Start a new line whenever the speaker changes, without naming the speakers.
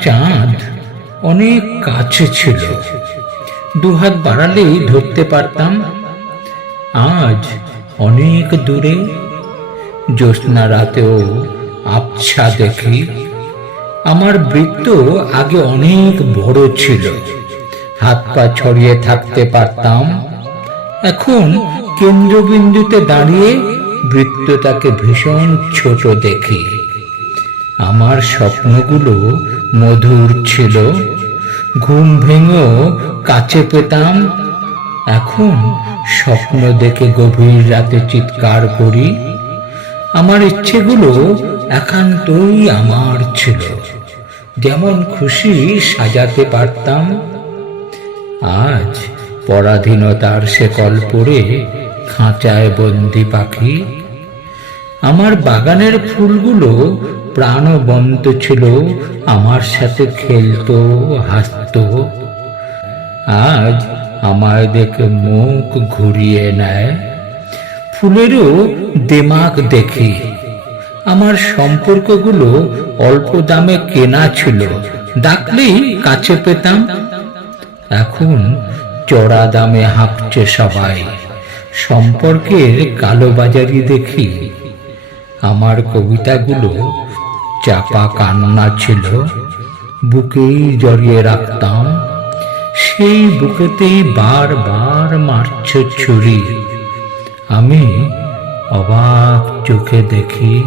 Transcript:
চাঁদ অনেক কাছে ছিল। দুহাত বাড়ালেই ধরতে পারতাম। আজ অনেক দূরে। জ্যোৎস্না রাতেও আবছা দেখি। আমার বৃত্ত আগে অনেক বড় ছিল। হাত পা ছড়িয়ে থাকতে পারতাম। এখন কেন্দ্রবিন্দুতে দাঁড়িয়ে বৃত্তটাকে ভীষণ ছোট দেখি। আমার স্বপ্নগুলো মধুর ছিল। ঘুম ভেঙেও কাছে পেতাম। এখন স্বপ্ন দেখে গভীর রাতে চিৎকার করি। আমার ইচ্ছেগুলো একান্তই আমার ছিল। যেমন খুশি সাজাতে পারতাম। আজ পরাধীনতার শেকল পরে খাঁচায় বন্দি পাখি। আমার বাগানের ফুলগুলো প্রাণবন্ত ছিল, আমার সাথে খেলতো, হাসতো। আজ আমায় দেখে মুখ ঘুরিয়ে নেয়। ফুলেরও দেমাক দেখি। আমার সম্পর্কগুলো অল্প দামে কেনা ছিল, ডাকলেই কাছে পেতাম। এখন চড়া দামে হাঁকছে সবাই। সম্পর্কের কালোবাজারি দেখি। আমার কবিতাগুলো চাপা কান্না ছিল, বুকেই জড়িয়ে রাখতাম। সেই বুকেতেই বার বার মারছে ছুরি। আমি অবাক চোখে দেখি